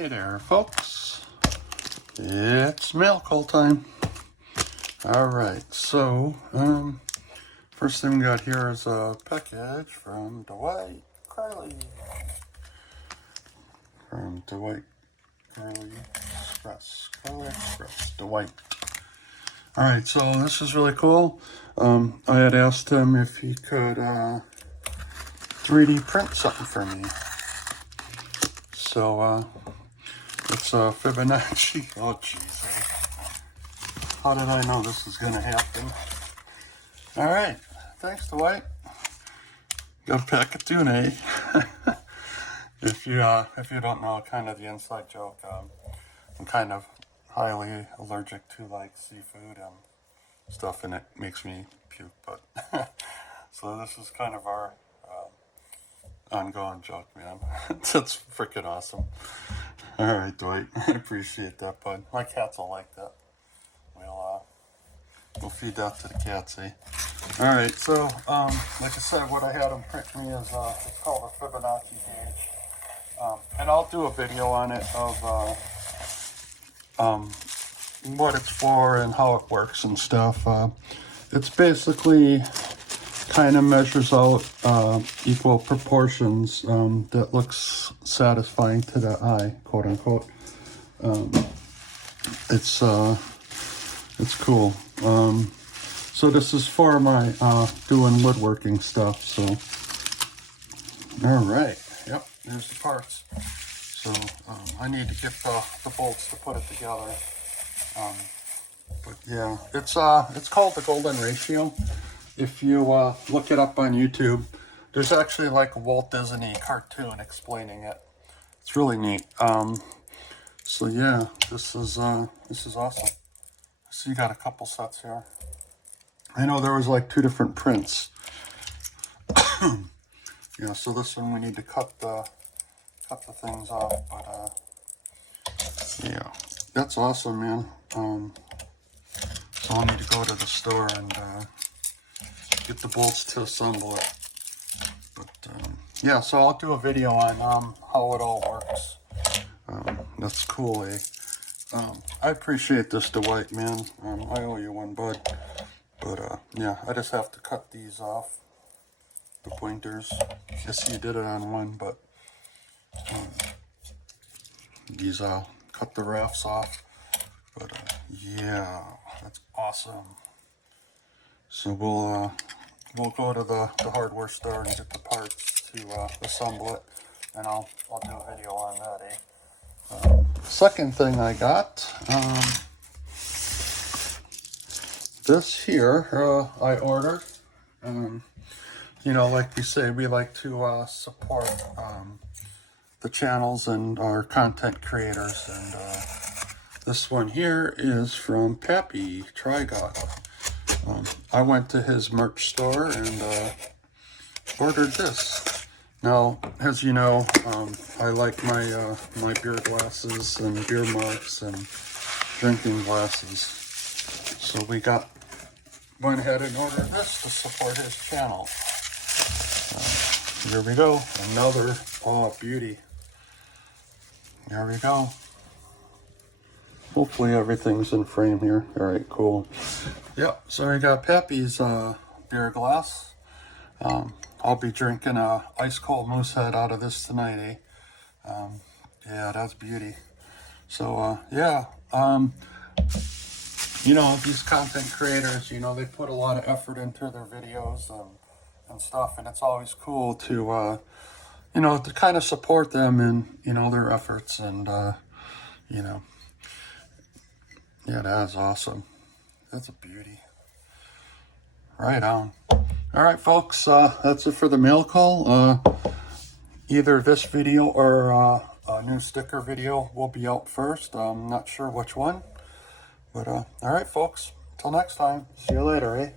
Hey there, folks. It's mail call time. All right, so first thing we got here is a package from Dwight Carly. From Dwight Carly Express. Dwight. All right, so this is really cool. I had asked him if he could 3D print something for me. So it's a Fibonacci. Oh, jeez. How did I know this was going to happen? All right. Thanks, Dwight. Got a pack of tuna. If you don't know, kind of the inside joke, I'm kind of highly allergic to like seafood and stuff, and it makes me puke. But so this is kind of our ongoing joke, man. That's freaking awesome. All right, Dwight. I appreciate that, bud. My cats will like that. We'll feed that to the cats, eh? All right, so like I said, what I had them print me is it's called a Fibonacci gauge, and I'll do a video on it of what it's for and how it works and stuff. It's basically kind of measures out equal proportions that looks satisfying to the eye, quote unquote. It's cool. So this is for my doing woodworking stuff. So all right, yep, there's the parts. So I need to get the bolts to put it together. But yeah, it's called the golden ratio. If you look it up on YouTube, there's actually like a Walt Disney cartoon explaining it. It's really neat. So yeah, this is awesome. So you got a couple sets here. I know there was like 2 different prints. Yeah, so this one we need to cut the things off, but yeah, that's awesome, man. So I'll need to go to the store and get the bolts to assemble it. But yeah, so I'll do a video on how it all works. That's cool, eh? I appreciate this, Dwight, man. I owe you one, bud. But yeah, I just have to cut these off, the pointers. Guess you did it on one, but these cut the rafts off. But yeah, that's awesome. So we'll go to the hardware store and get the parts to assemble it, and I'll do a video on that, eh? Second thing I got, this here I ordered. You know, like we say, we like to support the channels and our content creators, and this one here is from Pappy Trigod. I went to his merch store and ordered this. Now, as you know, I like my my beer glasses and beer mugs and drinking glasses. So we went ahead and ordered this to support his channel. Here we go, another beauty. There we go. Hopefully everything's in frame here. All right, cool. Yep. So we got Pappy's beer glass. I'll be drinking a ice cold moose head out of this tonight, eh? Yeah, that's beauty. So yeah, you know, these content creators, you know, they put a lot of effort into their videos and stuff, and it's always cool to you know, to kind of support them in, you know, their efforts, and you know, yeah, that is awesome. That's a beauty. Right on. All right, folks, that's it for the mail call. Either this video or a new sticker video will be out first. I'm not sure which one. But all right, folks, until next time. See you later, eh?